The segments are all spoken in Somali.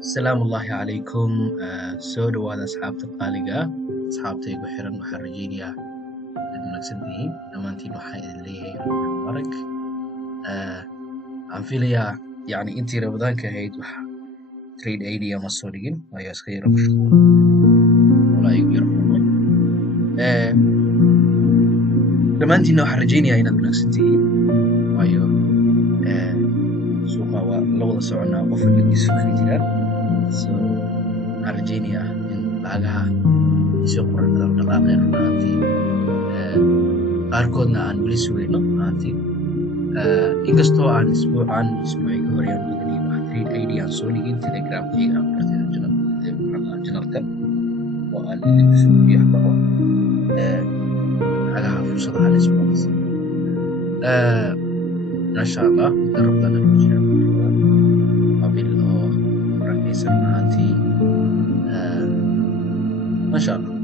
السلام الله عليكم. soo dhawaada asxaabta qaaliga ah. Asxaabtaygu xiran waxaan rajaynayaa inaad wanaagsan tihiin dhammaantiin. Waxaan idin leeyahay Ramadaan mubaarak. Waxaan filayaa intii ramadaanka ahayd wax trade idea ma soo dhigin, waayo iska yara mashquul walaa igu yara furmay. Dhammaantiinna waxaan rajaynayaa inaad wanaagsan tihiin, waayo suuqa waa la wada soconaa, qof walbigiisu ka jiraan. So waxaan rajaynayaa in lacagaha si qurux badan u dhaqaaqeen runtii, qaarkoodna aan weli sugayno runtii. Inkastoo aan isbuucii ka horeeyaan badaniin wax trade idea aan soo dhigin telegramkayga aan bartay janalkan oo aan idinku soo gudbiyo waxbabo lacagaha fursadaha la isbuucas. Masha Allah, inta rabdana ku jira qabil oo barakaysan runtii. Masha Allah.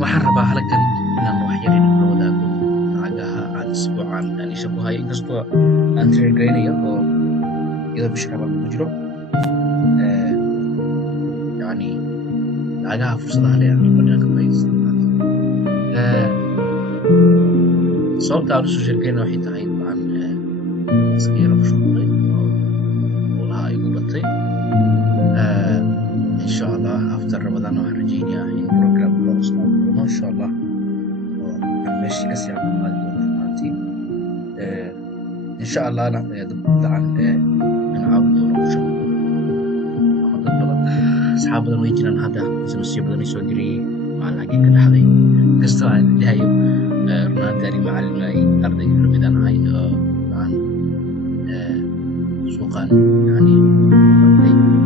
Waxaan rabaa halkan inaan wax yar idin la wadaago lacagaha aan isbuucan aan isha ku hayo, inkastoo aan trade garaynayo oo iyadoo bisha Ramadaan ku jiro. Lacagaha fursadaha leh aan rabaa ka faa'iidaysto. sababta aan usoo sheekayna waxay tahay aan iska yara mashquulay oo howlaha igu batay. Insha Allah after Ramadan waxaan rajaynayaa in program loo soo doono insha Allah oo aan meeshii kasii caafimaadi doono runtii. Insha Allah dabcan in caawin doono bulshada. Dad badan asxaab badan way jiraan hadda samasiyo badan ay soo geliyay lacagii ka dhaxday, inkastoo aan dhahayo runtii macallinay arday midaan ahay oo aan suuqan arday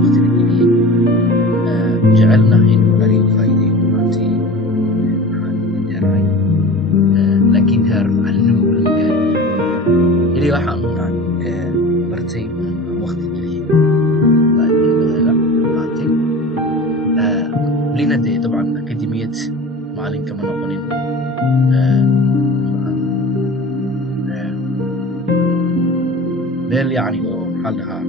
waqti la geliyay jecelna in walaalihi faa'iideeyo runtii. waxaan idin dheerahay laakiin heer macallinimo weli ma gaarin. ilaa waxaan bartay waqti geliyay wadaaga runtii. welina dee dabcan akademiyad macallin kama noqonin. meel oo maxaa la dhahaa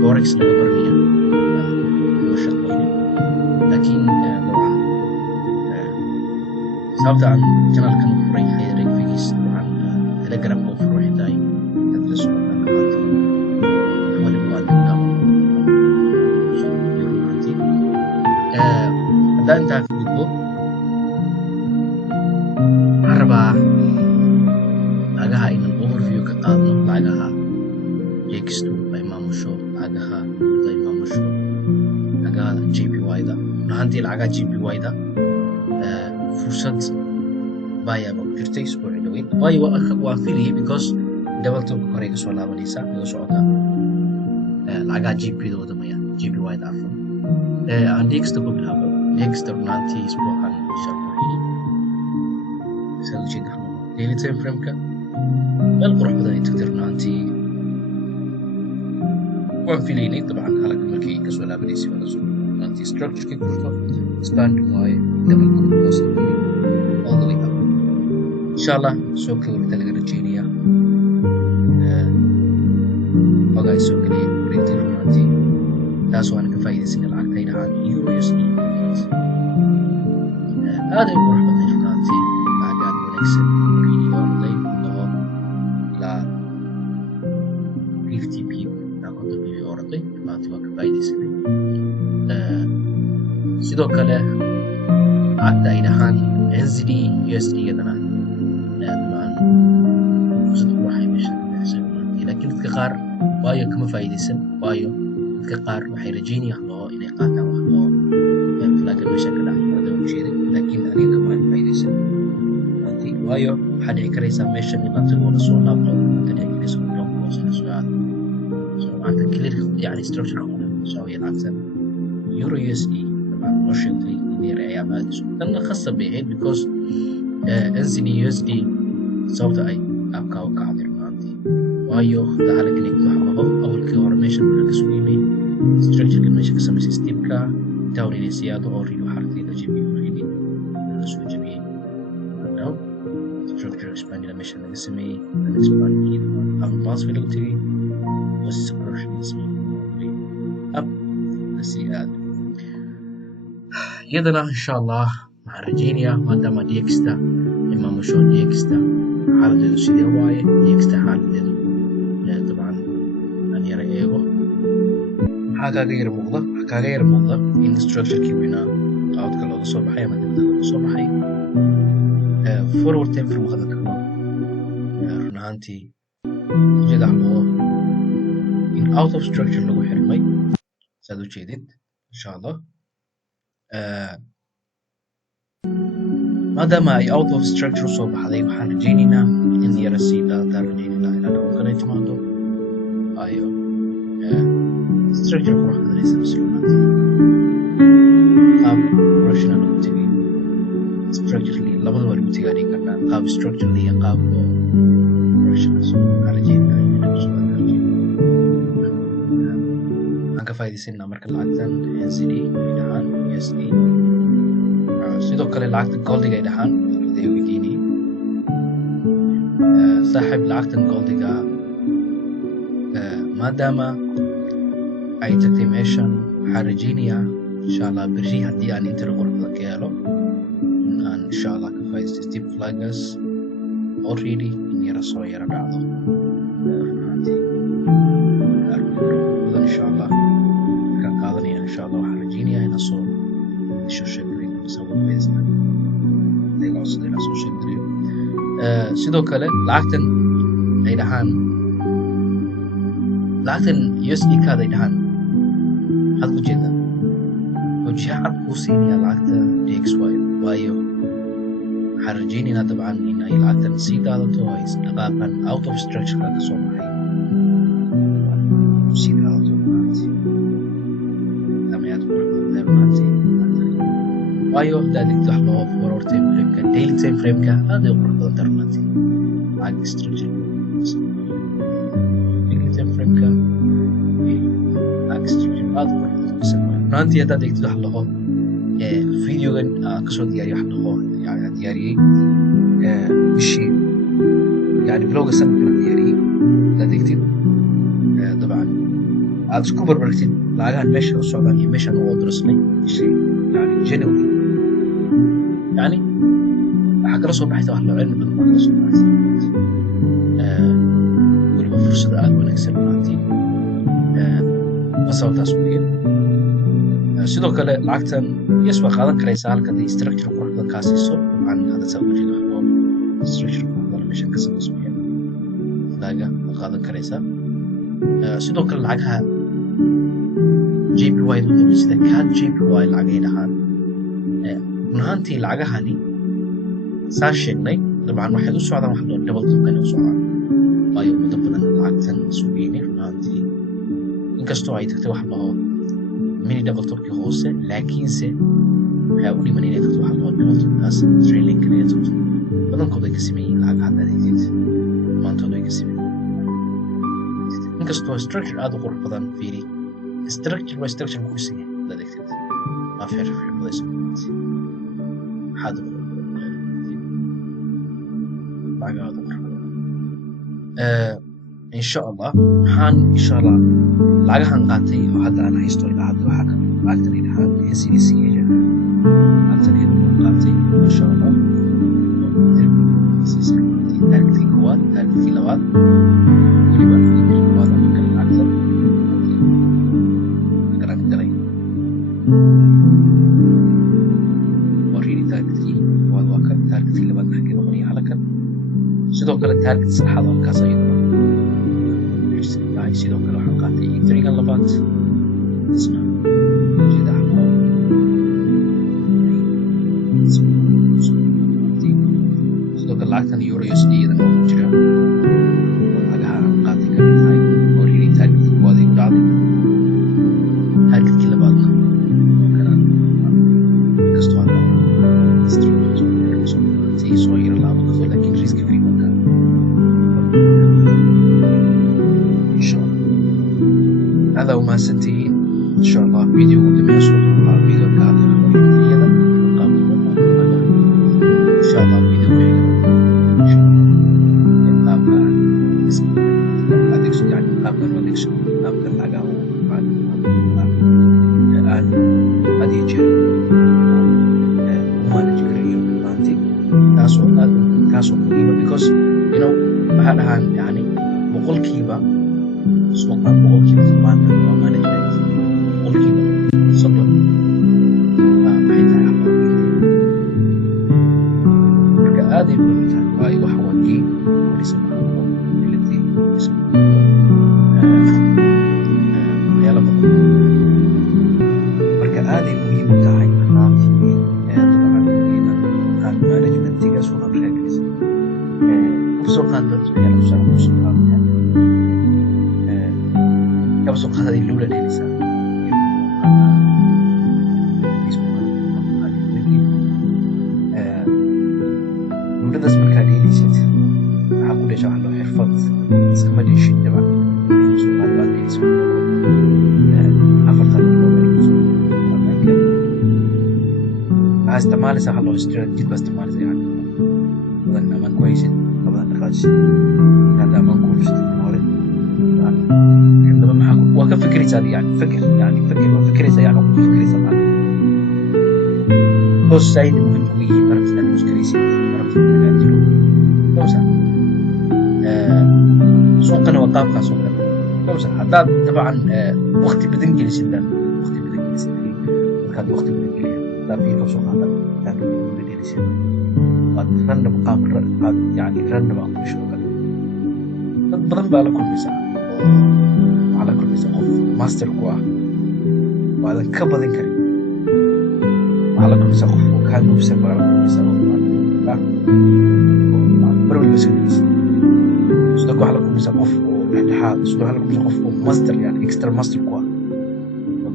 forex laga baranayo ma shaqaynin, laakiin dabcan sababta aan janalkan u furay xiriirka figiis dabcan telegram oo furo waxay tahay dad la socdaan runtii. wali waa nidaam runtii. haddaan intaa ka gudbo waxaan rabaa lacagaha inaan overview ka qaadno. lacagaha jeegistu ay maamusho, lacagaha ay maamusho, lacagaha JPY-da. runtii lacagaha JPY-da fursad bayaaba ku jirtay isbuuci dhaweyn, waayo waa filayay because double top korey kasoo laabanaysa iga socota. lacagaha JP-da wadamaya JPY-da afan aan jeegista ku bilaabo. jeegista runtii isbuucan ujeeda daily time frame-ka meel qurux badan ay tagtay runtii. waan filaynay dabcan halka markii kasoo laabanaysay wada soo runtii structure-ka kurto expanding waaye double group hoos all the way up. insha Allah soo kowrita laga rajaynayaa xogaa soo geliyay printing runtii, taas waan ka faa'iidaysanay lacagtay dhahaan euro USD. aad ay qurux badan runtii, lacag aad wanaagsan ilaa 50p ilaa 50p orday runtii waa ka faa'iidaysanay. sidoo kale lacagta ay dhahaan NZD USD-gadana dabcan fursad waxay meesha ka bixisay runtii, laakiin dadka qaar waayo kama faa'iidaysan. waayo dadka qaar waxay rajaynayaan inay qaataan wax oo flaga meesha ka dhacay hada u jeeday, laakiin aniga kama faa'iidaysan runtii. waayo waxaa dhici karaysaa meeshan in lacagta wada soo laabto intadeegilayso block hoosena soo aado. so lacagta clear structure soo lacagtan euro USD dabcan noo sheegtay in yar ay abaadiso. tanna khasab bay ahayd because NZD USD sababta ay abka u kacday runtii. waayo hadda halkan igto waxbaho awalkii hore meeshan waxaa ka sugeynay structure-ka meesha ka samaysay steepka down inay siyaado oo rido xartiga jabiyo ridi laga soo jabiyey. now structure expanding meesha laga sameeyey expanding advance lagu tegey والسكريبشن أب نسيئات يدنا إن شاء الله مع رجينيا ما دام ديكستا إما مشون ديكستا حالة سيدي واي ديكستا حالة طبعا أن يرى إيغو حاجة غير مغضى إن structure كيوينا قاعد كلا صباحي ما تبدأ صباحي forward time في مغضى كمان رنانتي جد عمو in out of structure لو حرمي سادو جديد إن شاء الله ما دام أي out of structure صباح هذي وحال جينينا إن يرسي لا رجينينا إلى لو كنا يتمادو أيوه structure قروح هذا ليس مسلمات قاب روشنا نمتقي structure لي لابد وري متقاري كنا قاب structure لي قاب روشنا على جينينا فايديسنا marka lacagtan NCD ay dhahaan USD sidoo kale lacagta goldiga ay dhahaan arday weydiini saaxib lacagtan goldiga maadaama ay tagtay meeshan waxaan rajeynayaa insha Allah berri haddii aan inta qorfada ka helo aan insha Allah ka faa'iidaysto step flaggers already in yara soo yara dhacdo insha Allah إن شاء الله وحرجيني أنا صور السوشيال ميديا مسوي بيزنا ليه قصدي على السوشيال ميديا سيدو كله لعكتن أيدهان لعكتن USD كذا أيدهان هذا جدا وجهات كوسيني لعكتن DXY وايو حرجيني أنا طبعا إن أي لعكتن سيدا هذا تويس نقابن out of structure كذا صور هاي سيدا هذا وايو ذلك تحضر forward time frame كان daily time frame كان هذا يقرب الدرماتي عاد structure daily time frame كان عاد structure هذا يقرب السماء نانتي هذا ذلك تحضر فيديو كان كسر دياري حضره يعني دياري بشي يعني بلوج السنة كان دياري ذلك طبعا هذا سكوبر بركتين لعلها المشي والسعودية مشي أنا أدرسني شيء يعني جنوي يعني حق رسول بحث أهل العلم بالمرة رسول بحث ولما فرصة أقل ونكسر مانتي بصوت أسوية سيدو كلا لعكتن يسوى قادن كريسا هالك دي استركتر قرح كاسيسو عن هذا سوى جيد أحباب استركتر قرح مشان كسر أسوية لاقا قادن كريسا سيدو كلا لعكها جي بي واي دو سيدا كان جي بي واي لعقين هان نهانتي لعقهاني ساش شيء طبعا واحد وسعدا واحد دبل توكن وسعدا بايو مدبنا لعقتن سويني نهانتي إنكستو أي تكتب واحد له ميني دبل توكن هوسه لكن سه هؤلاء منين تكتب واحد له دبل توكن ناس تريلينك نيتوت بدن كودي كسمي لعق هذا ديت ما أنتو دوي كسمي إنكستو structure هذا غرف بدن فيري structure كوسية لا دكتور ما في حاجة في بليس حاضر بعد هذا إن شاء الله إن شاء الله لعجها نقطي وهذا أنا هيستوي لهذا وحكم لعجتني لهذا SCDC لعجتني نقطي إن شاء الله تارك في قوات تارك في لوات ولي بقى في قوات ممكن لعجتن وريني تاركتي والواقع تاركتي اللي بدنا نحكي نغني على كن سيدو كلا تاركت صح هذا الكاس أيضا سيدو كلا حلقاتي طريقة لبات اسمع جدا حلقة سيدو كلا عكتن يورو USD إذا ما مجرى ولاقها حلقاتي كمل هاي وريني تاركتي بوادي قدادي تاركت كلا بدنا صغير العمق لكن ريسك فري مكان إن شاء الله هذا وما سنتهي إن شاء الله فيديو قدم يصور على فيديو كهذا إن شاء الله فيديو إن شاء الله يعني qaabka loo adeegsado qaabka lacagaha aan had iyo jeer u manage gareeyo maanta kaasoo muhiima because waxaa dhahaan yani boqolkiiba suuqa boqolkiiba maanta waa management boqolkiiba 30 maxay tahay aqoon marka aad ay muhiim tahay waayo waxa waa game kulisa waxyaalo badan marka aad ay muhiim u tahay maantii dabcan inaad managementiga soo qabshaagaysa soo qaadad waxyaalo soo qaadaya soo qaaday lula dheelisa luladaas markaa dheelisid waxaa ku dhasha wax loo xirfad iskama dheeshid dabcan soo qaadbaad dheelisa afartan waxaa isticmaalaysaa wax loo strategy baa isticmaalaysa yani badan amaan ku haysid badan dhaqaajid hadda amaan ku hubsatid hore waa ka fikiraysaa yani fikir waa fikiraysaa yani ku fikiraysaa maanta hoos saayid muhiim ku yihiin marabtid aad muskiraysid marabtid inaad jiro hoosa suuqana waa qaabkaas oo kale hoosa haddaad dabcan waqti badan gelisid markaad waqti badan geliya haddaad fiirka soo qaadad haddaad gelisid waad random qaab yani random aad ku gasho kale dad badan baa la kulmaysaa على كل قف ماستر كوا وهذا كبدن كريم على كل قف وكان مبسم على كل سبب لا برو يسوي صدق على كل قف ولحد صدق على كل قف ماستر يعني اكسترا ماستر كوا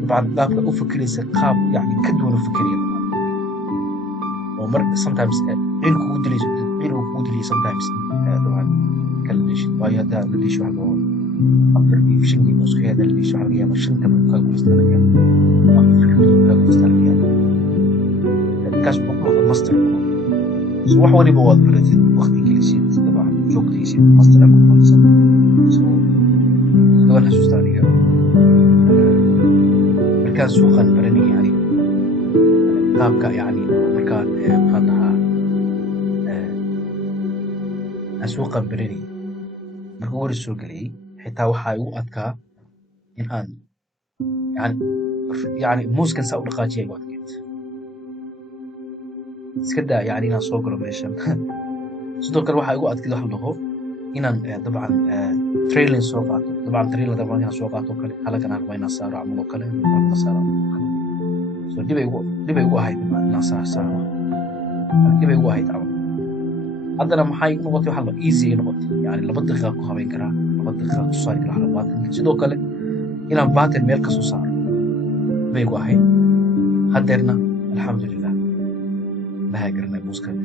بعد باب افكر سقاب يعني كدون فكريه ومر sometimes عين كودلي sometimes طبعا كلمش باي هذا اللي شو هذا أفكر في شيء مسخ هذا اللي شو حقيقة مش أنت بتقول مسترجع أفكر بتقول مسترجع كاش بقول الماستر سو حوالي بواد بلد وقت كل شيء طبعا جوك دي شيء ماستر أكون ماستر سو هذا الناس مسترجع مركز سوقا برني يعني قابك يعني مركز هذا أسوقا برني مركور السوق لي xitaa waxaa igu adkaa in aan yani muuskan saa u dhaqaajiyay igu adkeyd iska daa yani inaan soo galo meeshan sidoo kale waxaa igu adkeyd wax dhaho inaan dabcan trailing soo qaato dabcan trailing dabcan inaan soo qaato kale halakan aan rabaa inaan saaro camal oo kale aan saaro so dibay igu ahayd inaan saaro dibay igu ahayd camal haddana maxay noqotay waxa la easy noqotay yani 2 daqiiqo ku habeyn karaa 2 daqiiqo ku saari karaa baatan sidoo kale inaan baatan meel ka soo saaro bay ku ahayd hadeerna alxamdulillah ma garnay muskan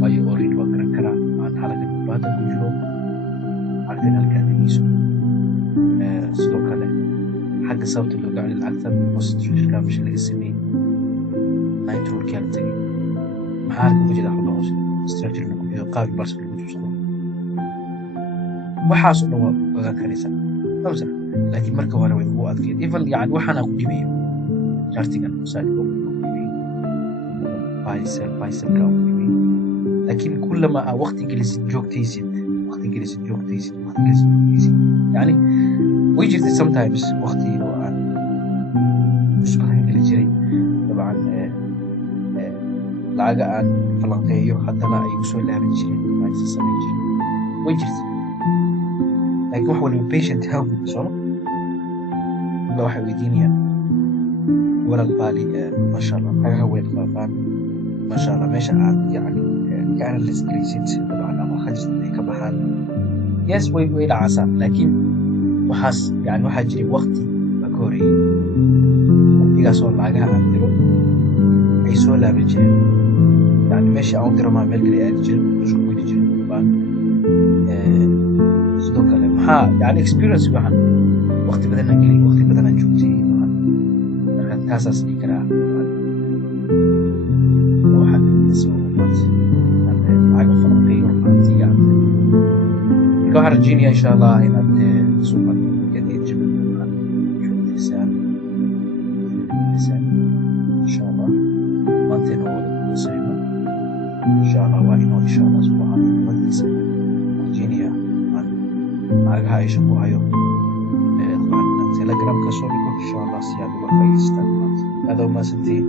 waayo already waa garan karaa aan halakan baatan ku jiro halkan halkaaniisu sidoo kale xagga sababta loo gacan lacagta constitution ka mish laga sameeyay nitro calculator maxaa ku jira xubnaha structure ku jiro qaab bars lagu tuso waxaas oo dhan waa kanisa tamsa laakiin marka hore way ugu adkeed even yani waxana ku dhibiyo chartigan saaxiibku بايسل ka u dhibiyo laakiin kullama waqti gelisid joogtaysid yani way jirtay sometimes waqti oo aan usbuucan geli jiray dabcan laga aan falanqeeyo haddana ay u soo laaban jireen ay sameyn jireen way jirtay laakiin wax waliba patient help so waxa weydiinayaan walal baali ma sha Allah aga weyn qabaan ma sha Allah meesha aad yani kana lisgeysid dabcan ama khajistii ka baxaan yes way dhacasa laakiin waxaas yani waxa jiray waqti la kooriyay waqtigaas oo lagaha aan diro ay soo laaban jireen يعني ماشي أو ترى ما ملك اللي أجل مش كويس جل بان صدق كلام ها يعني experience بحن وقت بدنا نجري وقت بدنا نشوفي كان تاسس نكرا واحد اسمه مات كان معك فرقي ورقتي يعني waxaan rajeynayaa insha allah inaad suuqan jadiid jabal doonaan fiirdisaan insha allah maanteena wada kulasayno insha allah waa inoo insha allah subxaana umadiisa rajeynayaa aan naagaha aisha ku hayo telegram ka soo dhigo insha allah si aad uga faa'iidaystaan aad u mahadsantihiin